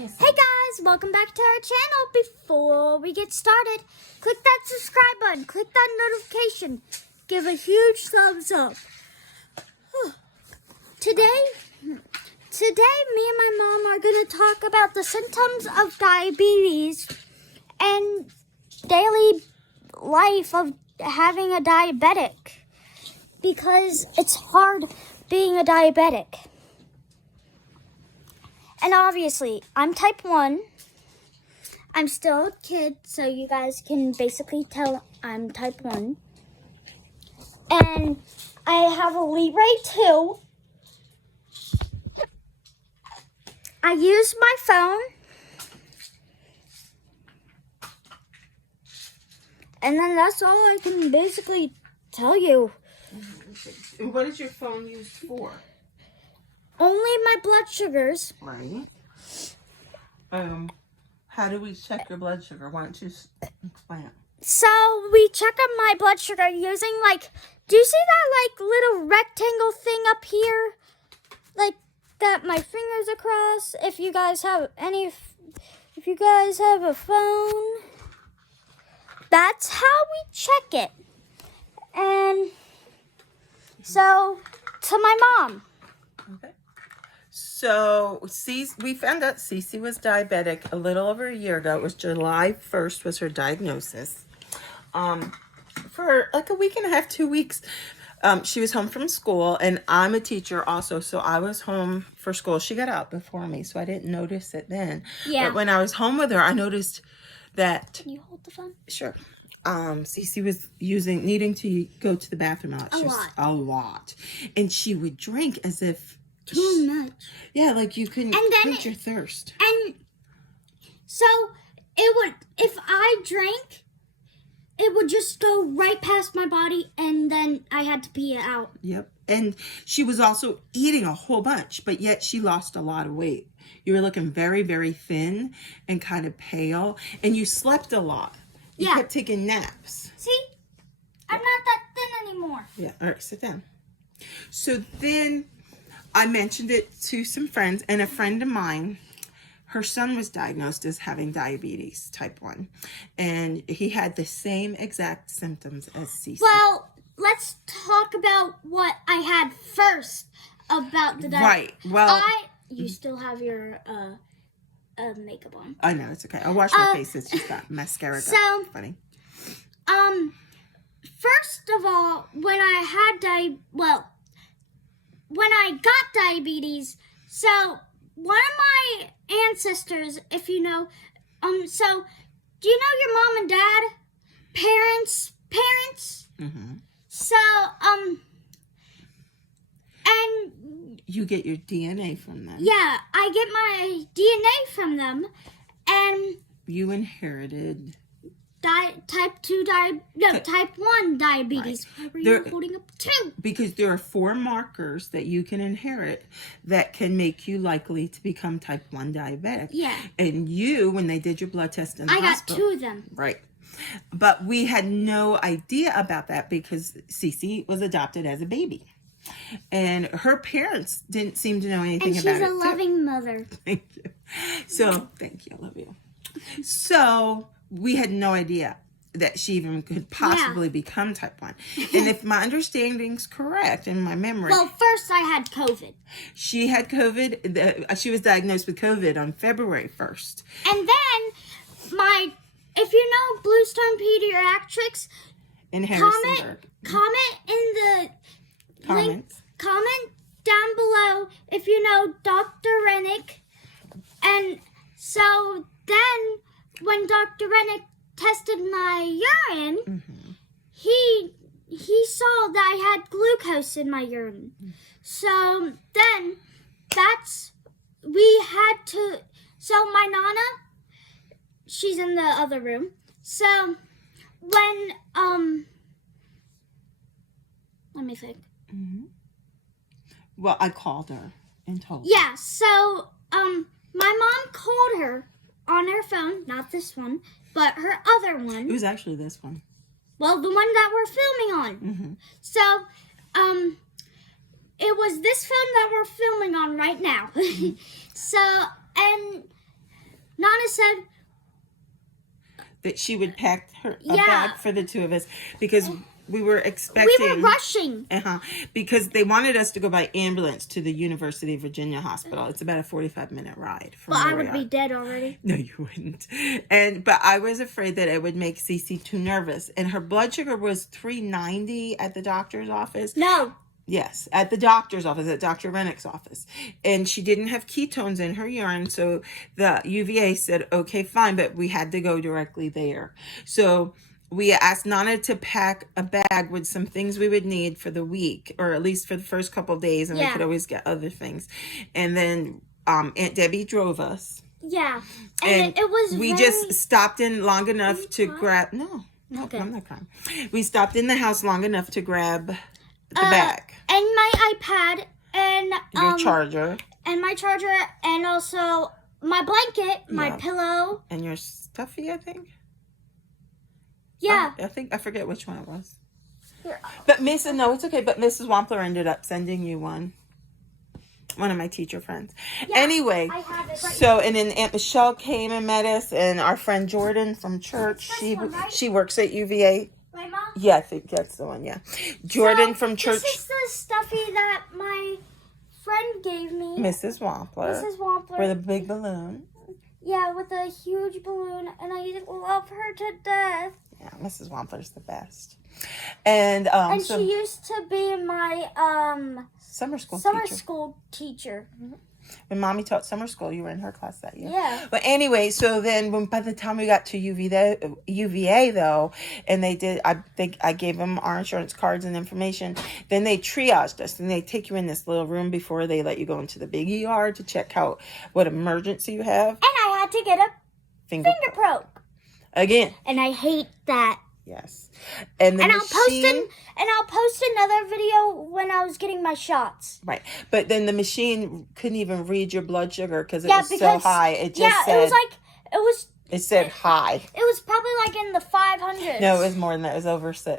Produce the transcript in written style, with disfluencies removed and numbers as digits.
Hey guys, welcome back to our channel. Before we get started, click that subscribe button, click that notification, give a huge thumbs up. Today, me and my mom are going to talk about the symptoms of diabetes and daily life of having a diabetic, because it's hard being a diabetic. And obviously, I'm type 1. I'm still a kid, so you guys can basically tell I'm type 1. And I have a Libre 2. I use my phone. And then that's all I can basically tell you. What is your phone used for? Only my blood sugars. Right. How do we check your blood sugar? Why don't you explain it? So we check on my blood sugar using do you see that little rectangle thing up here? Like that my fingers across. If you guys have a phone, that's how we check it. And so to my mom. Okay. So we found out Cece was diabetic a little over a year ago. It was July 1st was her diagnosis. For like a week and a half, 2 weeks, she was home from school, and I'm a teacher also, so I was home for school. She got out before me, so I didn't notice it then. Yeah. But when I was home with her, I noticed that. Can you hold the phone? Sure. Cece was needing to go to the bathroom a lot. And she would drink as if too much. Yeah, like you couldn't quench your thirst. And so it would, if I drank, it would just go right past my body, and then I had to pee it out. Yep. And she was also eating a whole bunch, but yet she lost a lot of weight. You were looking very, very thin and kind of pale, and you slept a lot. You kept taking naps. See? I'm not that thin anymore. Yeah. All right, sit down. So then I mentioned it to some friends, and a friend of mine, her son was diagnosed as having diabetes type 1, and he had the same exact symptoms as Cece. Well, let's talk about what I had first about the diabetes. Right. Well, you still have your makeup on. I know, it's okay. I'll wash my face. It's just got mascara. So funny. First of all, when I got diabetes, so one of my ancestors, if you know, so do you know your mom and dad? Parents? Mm-hmm. So, and you get your DNA from them. Yeah, I get my DNA from them, and you inherited type 1 diabetes. Right. Why were you holding up 2? Because there are 4 markers that you can inherit that can make you likely to become type 1 diabetic. Yeah. And when they did your blood test in the hospital. I got 2 of them. Right. But we had no idea about that because Cece was adopted as a baby. And her parents didn't seem to know anything about it. And she's a loving mother. Thank you. So, thank you. I love you. So, we had no idea that she even could possibly become type 1. And if my understanding's correct in my memory. Well, first I had COVID. She had COVID. She was diagnosed with COVID on February 1st. And then if you know Bluestone Pediatrics, in Harrisonburg. Comment in the comments. Comment down below if you know Dr. Rennick. And so then when Dr. Rennick tested my urine, he saw that I had glucose in my urine. So then so my Nana, she's in the other room. So when, let me think. Well, I called her and told her. Yeah, so my mom called her on her phone, not this one, but her other one. It was actually this one. Well, the one that we're filming on. So, it was this phone that we're filming on right now. So, and said, that she would pack a Yeah. bag for the two of us because we were we expecting. were rushing. Because they wanted us to go by ambulance to the University of Virginia Hospital. It's about a 45-minute ride from But where I we would are. be dead already. No, you wouldn't. But I was afraid that it would make Cece too nervous. And her blood sugar was 390 at the doctor's office. No. Yes, at the doctor's office, at Dr. Rennick's office. And she didn't have ketones in her urine. So the UVA said, okay, fine. But we had to go directly there. So we asked Nana to pack a bag with some things we would need for the week, or at least for the first couple of days. And we Yeah. could always get other things. And then Aunt Debbie drove us. Yeah. And it was we very... just stopped in long enough to grab. No, Okay. I'm not crying. We stopped in the house long enough to grab the bag, And my iPad and your charger, and my charger and also my blanket, my Yeah. pillow. and your stuffy. I think. Yeah. I forget which one it was. Here. But no, it's okay. But Mrs. Wampler ended up sending you one. One of my teacher friends. Yeah, Anyway, I have it right so and then Aunt Michelle came and met us, and our friend Jordan from church. It's this one, right? She works at UVA. Right, Mom? Yeah, I think that's the one. Yeah, Jordan So, from church. This is the stuffy that my friend gave me. Mrs. Wampler. Mrs. Wampler. With a big balloon. Yeah, with a huge balloon, and I love her to death. Yeah, Mrs. Wampler's the best. And And so she used to be my summer school summer teacher. school teacher. When Mommy taught summer school, you were in her class that year. Yeah. But anyway, so then by the time we got to UVA though, and I gave them our insurance cards and information, then they triaged us and they take you in this little room before they let you go into the big ER to check out what emergency you have. And I had to get a Finger finger poke. again. And I hate that. Yes. And the And machine, I'll post another video when I was getting my shots. right. But then the machine couldn't even read your blood sugar because it Yeah, was so because- high. It just Yeah, said it was it said high. probably like in the 500s. No, it was more than that. It was over 6.